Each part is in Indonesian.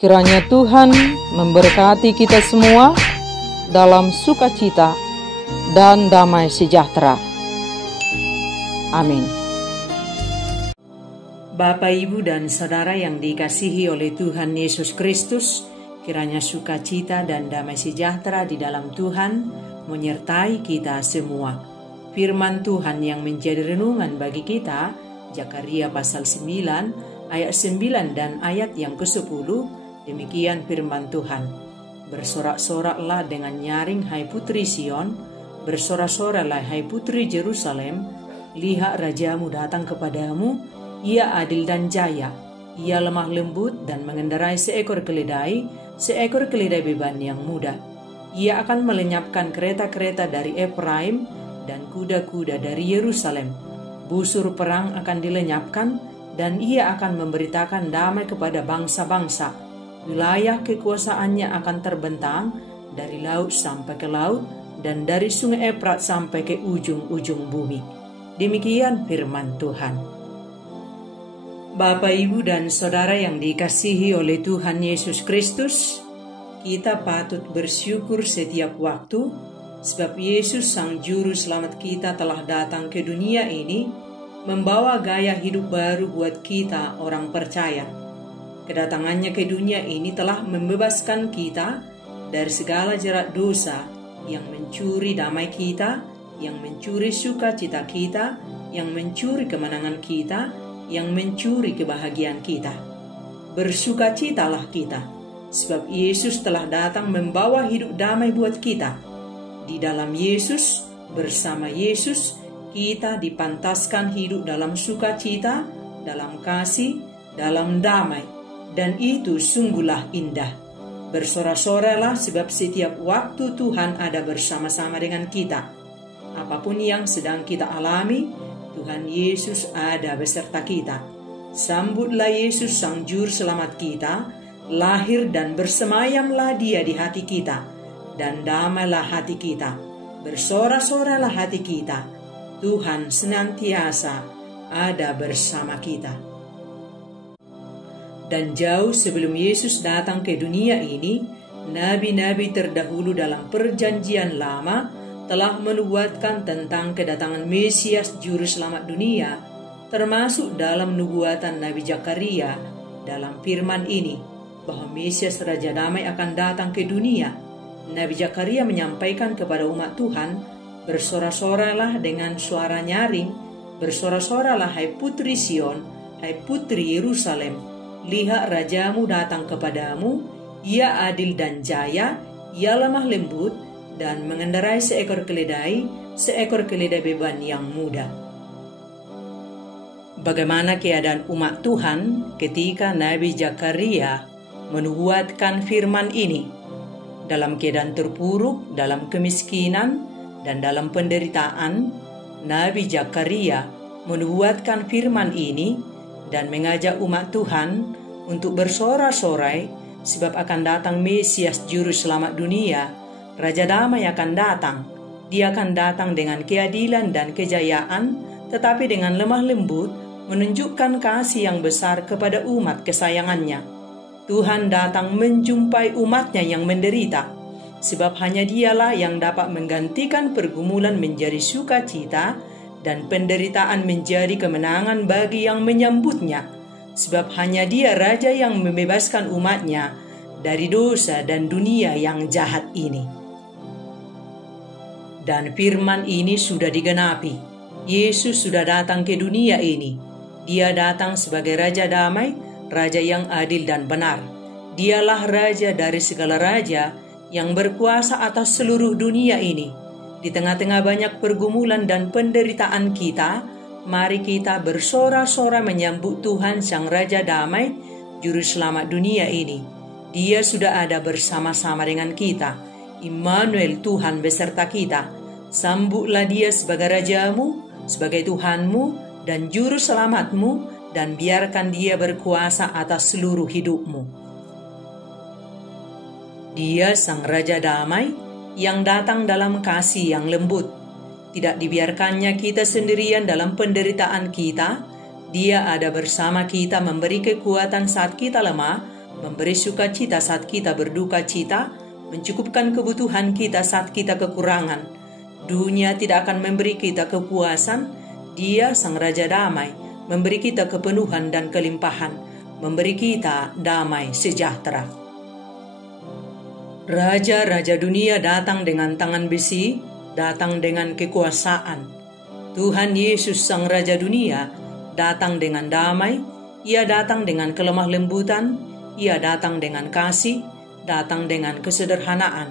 Kiranya Tuhan memberkati kita semua dalam sukacita dan damai sejahtera. Amin. Bapak, Ibu, dan Saudara yang dikasihi oleh Tuhan Yesus Kristus, kiranya sukacita dan damai sejahtera di dalam Tuhan menyertai kita semua. Firman Tuhan yang menjadi renungan bagi kita, Zakaria pasal 9, ayat 9 dan ayat yang ke-10, demikian firman Tuhan. Bersorak-soraklah dengan nyaring, hai putri Sion, bersorak-soraklah, hai putri Jerusalem, lihat rajamu datang kepadamu, ia adil dan jaya, ia lemah lembut dan mengendarai seekor keledai beban yang muda. Ia akan melenyapkan kereta-kereta dari Efraim dan kuda-kuda dari Yerusalem. Busur perang akan dilenyapkan dan ia akan memberitakan damai kepada bangsa-bangsa. Wilayah kekuasaannya akan terbentang dari laut sampai ke laut dan dari sungai Efrat sampai ke ujung-ujung bumi. Demikian firman Tuhan. Bapak, Ibu, dan Saudara yang dikasihi oleh Tuhan Yesus Kristus, kita patut bersyukur setiap waktu sebab Yesus Sang Juru Selamat kita telah datang ke dunia ini membawa gaya hidup baru buat kita orang percaya. Kedatangannya ke dunia ini telah membebaskan kita dari segala jerat dosa yang mencuri damai kita, yang mencuri sukacita kita, yang mencuri kemenangan kita, yang mencuri kebahagiaan kita. Bersukacitalah kita, sebab Yesus telah datang membawa hidup damai buat kita. Di dalam Yesus, bersama Yesus, kita dipantaskan hidup dalam sukacita, dalam kasih, dalam damai. Dan itu sungguhlah indah. Bersorak-soraklah sebab setiap waktu Tuhan ada bersama-sama dengan kita. Apapun yang sedang kita alami, Tuhan Yesus ada beserta kita. Sambutlah Yesus Sang Juru Selamat kita, lahir dan bersemayamlah Dia di hati kita, dan damailah hati kita. Bersorak-soraklah hati kita. Tuhan senantiasa ada bersama kita. Dan jauh sebelum Yesus datang ke dunia ini, nabi-nabi terdahulu dalam perjanjian lama telah menubuatkan tentang kedatangan Mesias Juru Selamat dunia, termasuk dalam nubuatan Nabi Zakaria dalam firman ini, bahwa Mesias Raja Damai akan datang ke dunia. Nabi Zakaria menyampaikan kepada umat Tuhan, bersorak-soraklah dengan suara nyaring, bersorak-soraklah hai putri Sion, hai putri Yerusalem, lihat rajamu datang kepadamu, ia adil dan jaya, ia lemah lembut dan mengendarai seekor keledai beban yang muda. Bagaimana keadaan umat Tuhan ketika Nabi Zakaria menubuatkan firman ini? Dalam keadaan terpuruk, dalam kemiskinan, dan dalam penderitaan, Nabi Zakaria menubuatkan firman ini dan mengajak umat Tuhan untuk bersorak-sorai sebab akan datang Mesias Juru Selamat dunia. Raja Damai akan datang. Dia akan datang dengan keadilan dan kejayaan, tetapi dengan lemah lembut menunjukkan kasih yang besar kepada umat kesayangannya. Tuhan datang menjumpai umatnya yang menderita, sebab hanya Dialah yang dapat menggantikan pergumulan menjadi sukacita dan penderitaan menjadi kemenangan bagi yang menyambutnya, sebab hanya Dia Raja yang membebaskan umatnya dari dosa dan dunia yang jahat ini. Dan firman ini sudah digenapi. Yesus sudah datang ke dunia ini. Dia datang sebagai Raja Damai, Raja yang adil dan benar. Dialah Raja dari segala raja yang berkuasa atas seluruh dunia ini. Di tengah-tengah banyak pergumulan dan penderitaan kita, mari kita bersorak-sorai menyambut Tuhan Sang Raja Damai, Juru Selamat dunia ini. Dia sudah ada bersama-sama dengan kita. Immanuel, Tuhan beserta kita. Sambutlah Dia sebagai Rajamu, sebagai Tuhanmu dan Juru Selamatmu, dan biarkan Dia berkuasa atas seluruh hidupmu. Dia Sang Raja Damai yang datang dalam kasih yang lembut. Tidak dibiarkannya kita sendirian dalam penderitaan kita. Dia ada bersama kita memberi kekuatan saat kita lemah, memberi sukacita saat kita berduka cita, mencukupkan kebutuhan kita saat kita kekurangan. Dunia tidak akan memberi kita kepuasan. Dia Sang Raja Damai memberi kita kepenuhan dan kelimpahan, memberi kita damai sejahtera. Raja-raja dunia datang dengan tangan besi, datang dengan kekuasaan. Tuhan Yesus Sang Raja dunia datang dengan damai, Ia datang dengan kelemah lembutan, Ia datang dengan kasih, datang dengan kesederhanaan.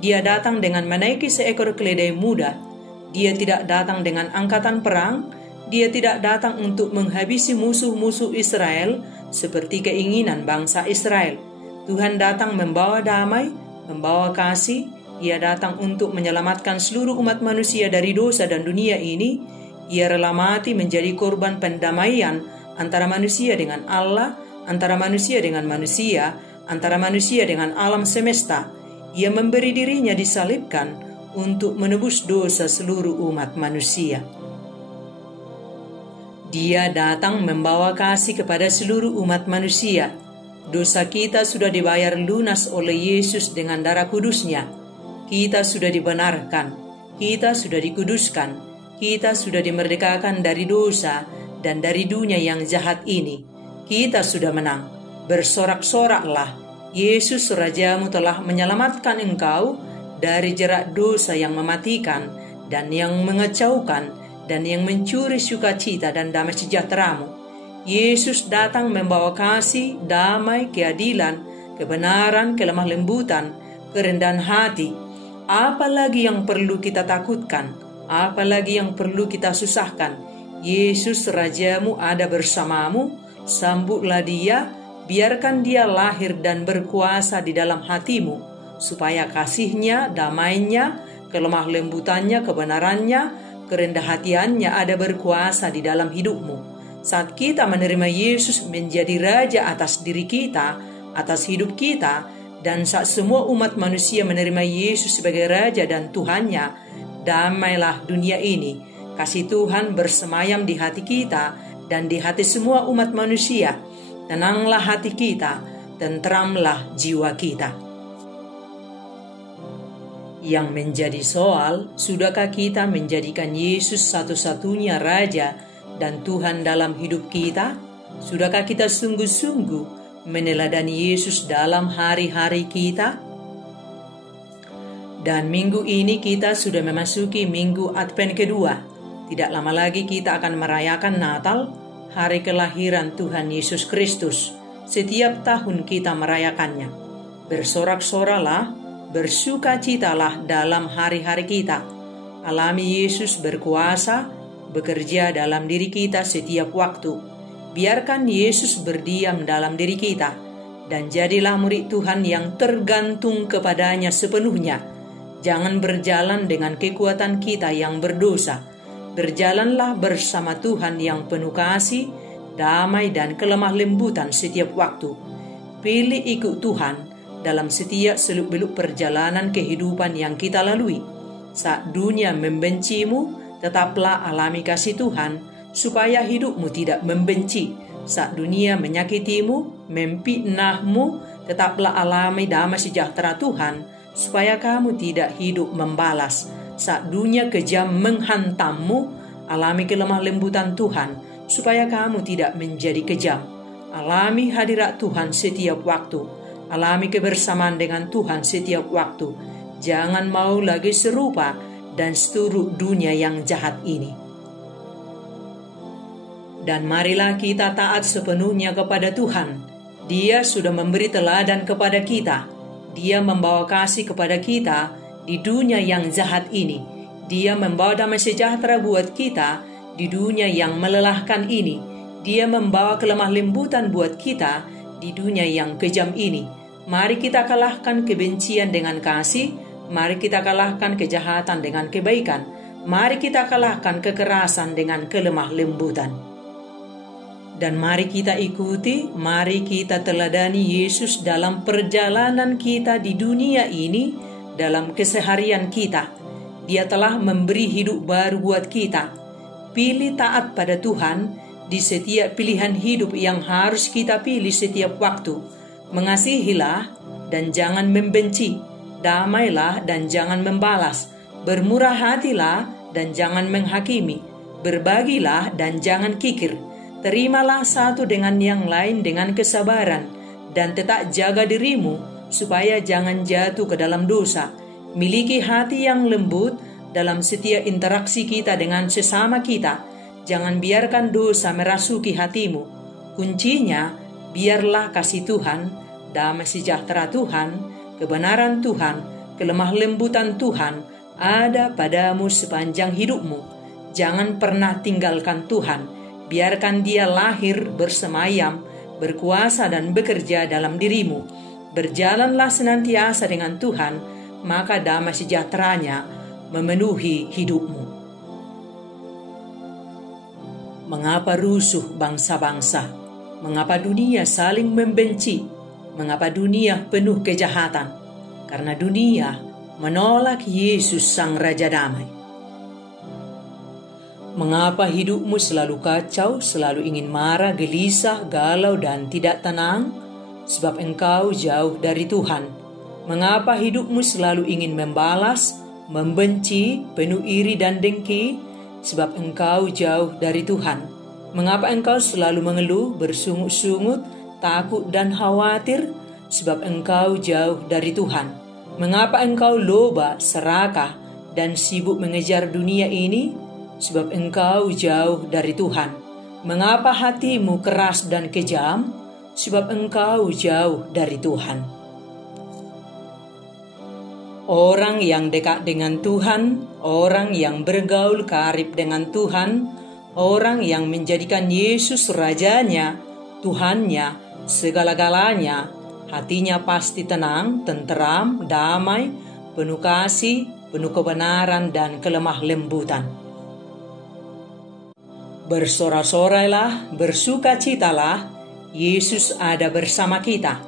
Dia datang dengan menaiki seekor keledai muda. Dia tidak datang dengan angkatan perang. Dia tidak datang untuk menghabisi musuh-musuh Israel seperti keinginan bangsa Israel. Tuhan datang membawa damai, membawa kasih. Ia datang untuk menyelamatkan seluruh umat manusia dari dosa dan dunia ini. Ia rela mati menjadi korban pendamaian antara manusia dengan Allah, antara manusia dengan manusia, antara manusia dengan alam semesta. Ia memberi dirinya disalibkan untuk menebus dosa seluruh umat manusia. Dia datang membawa kasih kepada seluruh umat manusia. Dosa kita sudah dibayar lunas oleh Yesus dengan darah kudusnya. Kita sudah dibenarkan, kita sudah dikuduskan, kita sudah dimerdekakan dari dosa dan dari dunia yang jahat ini. Kita sudah menang. Bersorak-soraklah, Yesus Rajamu telah menyelamatkan engkau dari jerat dosa yang mematikan dan yang mengecaukan dan yang mencuri sukacita dan damai sejahteramu. Yesus datang membawa kasih, damai, keadilan, kebenaran, kelemah lembutan, kerendahan hati. Apalagi yang perlu kita takutkan? Apalagi yang perlu kita susahkan? Yesus Rajamu ada bersamamu. Sambutlah Dia, biarkan Dia lahir dan berkuasa di dalam hatimu, supaya kasih-Nya, damai-Nya, kelemah lembutannya, kebenarannya, kerendah hatiannya ada berkuasa di dalam hidupmu. Saat kita menerima Yesus menjadi Raja atas diri kita, atas hidup kita, dan saat semua umat manusia menerima Yesus sebagai Raja dan Tuhannya, damailah dunia ini. Kasih Tuhan bersemayam di hati kita dan di hati semua umat manusia. Tenanglah hati kita, tentramlah jiwa kita. Yang menjadi soal, sudahkah kita menjadikan Yesus satu-satunya Raja dan Tuhan dalam hidup kita? Sudahkah kita sungguh-sungguh meneladani Yesus dalam hari-hari kita? Dan minggu ini kita sudah memasuki minggu Advent kedua. Tidak lama lagi kita akan merayakan Natal, hari kelahiran Tuhan Yesus Kristus. Setiap tahun kita merayakannya. Bersorak-soralah, bersukacitalah dalam hari-hari kita. Alami Yesus berkuasa, bekerja dalam diri kita setiap waktu. Biarkan Yesus berdiam dalam diri kita, dan jadilah murid Tuhan yang tergantung kepadanya sepenuhnya. Jangan berjalan dengan kekuatan kita yang berdosa. Berjalanlah bersama Tuhan yang penuh kasih, damai dan kelemah lembutan setiap waktu. Pilih ikut Tuhan dalam setiap seluk-beluk perjalanan kehidupan yang kita lalui. Saat dunia membencimu, tetaplah alami kasih Tuhan, supaya hidupmu tidak membenci. Saat dunia menyakitimu, memfitnahmu, tetaplah alami damai sejahtera Tuhan, supaya kamu tidak hidup membalas. Saat dunia kejam menghantammu, alami kelemah lembutan Tuhan, supaya kamu tidak menjadi kejam. Alami hadirat Tuhan setiap waktu. Alami kebersamaan dengan Tuhan setiap waktu. Jangan mau lagi serupa dan seturut dunia yang jahat ini. Dan marilah kita taat sepenuhnya kepada Tuhan. Dia sudah memberi teladan kepada kita. Dia membawa kasih kepada kita di dunia yang jahat ini. Dia membawa damai sejahtera buat kita di dunia yang melelahkan ini. Dia membawa kelemah lembutan buat kita di dunia yang kejam ini. Mari kita kalahkan kebencian dengan kasih. Mari kita kalahkan kejahatan dengan kebaikan. Mari kita kalahkan kekerasan dengan kelemah lembutan. Dan mari kita ikuti, mari kita teladani Yesus dalam perjalanan kita di dunia ini, dalam keseharian kita. Dia telah memberi hidup baru buat kita. Pilih taat pada Tuhan di setiap pilihan hidup yang harus kita pilih setiap waktu. Mengasihilah dan jangan membenci, damailah dan jangan membalas, bermurah hatilah dan jangan menghakimi, berbagilah dan jangan kikir, terimalah satu dengan yang lain dengan kesabaran, dan tetap jaga dirimu supaya jangan jatuh ke dalam dosa. Miliki hati yang lembut dalam setiap interaksi kita dengan sesama kita. Jangan biarkan dosa merasuki hatimu. Kuncinya, biarlah kasih Tuhan, damai sejahtera Tuhan, kebenaran Tuhan, kelemah lembutan Tuhan ada padamu sepanjang hidupmu. Jangan pernah tinggalkan Tuhan. Biarkan Dia lahir, bersemayam, berkuasa dan bekerja dalam dirimu. Berjalanlah senantiasa dengan Tuhan, maka damai sejahteranya memenuhi hidupmu. Mengapa rusuh bangsa-bangsa? Mengapa dunia saling membenci? Mengapa dunia penuh kejahatan? Karena dunia menolak Yesus Sang Raja Damai. Mengapa hidupmu selalu kacau, selalu ingin marah, gelisah, galau, dan tidak tenang? Sebab engkau jauh dari Tuhan. Mengapa hidupmu selalu ingin membalas, membenci, penuh iri dan dengki? Sebab engkau jauh dari Tuhan. Mengapa engkau selalu mengeluh, bersungut-sungut, takut dan khawatir? Sebab engkau jauh dari Tuhan. Mengapa engkau loba, serakah, dan sibuk mengejar dunia ini? Sebab engkau jauh dari Tuhan. Mengapa hatimu keras dan kejam? Sebab engkau jauh dari Tuhan. Orang yang dekat dengan Tuhan, orang yang bergaul karib dengan Tuhan, orang yang menjadikan Yesus Rajanya, Tuhannya, segala-galanya, hatinya pasti tenang, tenteram, damai, penuh kasih, penuh kebenaran dan kelemah lembutan. Bersorak-sorailah, bersukacitalah, Yesus ada bersama kita.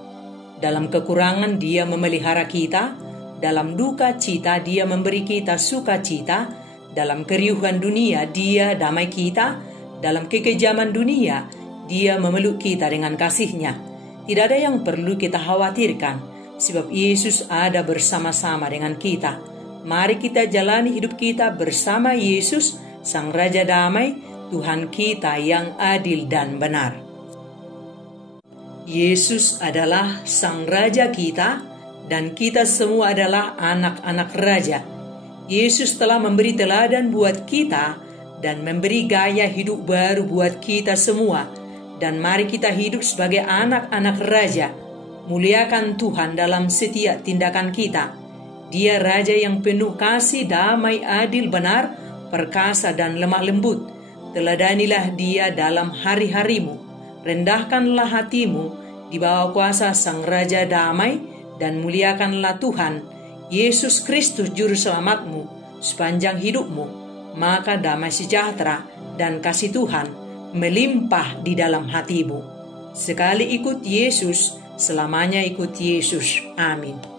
Dalam kekurangan Dia memelihara kita, dalam duka cita Dia memberi kita sukacita, dalam keriuhan dunia Dia damai kita, dalam kekejaman dunia Dia memeluk kita dengan kasih-Nya. Tidak ada yang perlu kita khawatirkan, sebab Yesus ada bersama-sama dengan kita. Mari kita jalani hidup kita bersama Yesus, Sang Raja Damai, Tuhan kita yang adil dan benar. Yesus adalah Sang Raja kita, dan kita semua adalah anak-anak Raja. Yesus telah memberi teladan buat kita dan memberi gaya hidup baru buat kita semua. Dan mari kita hidup sebagai anak-anak Raja. Muliakan Tuhan dalam setiap tindakan kita. Dia Raja yang penuh kasih, damai, adil, benar, perkasa dan lemah lembut. Teladanilah Dia dalam hari-harimu. Rendahkanlah hatimu di bawah kuasa Sang Raja Damai dan muliakanlah Tuhan Yesus Kristus Juru Selamatmu sepanjang hidupmu. Maka damai sejahtera dan kasih Tuhan melimpah di dalam hatimu. Sekali ikut Yesus, selamanya ikut Yesus. Amin.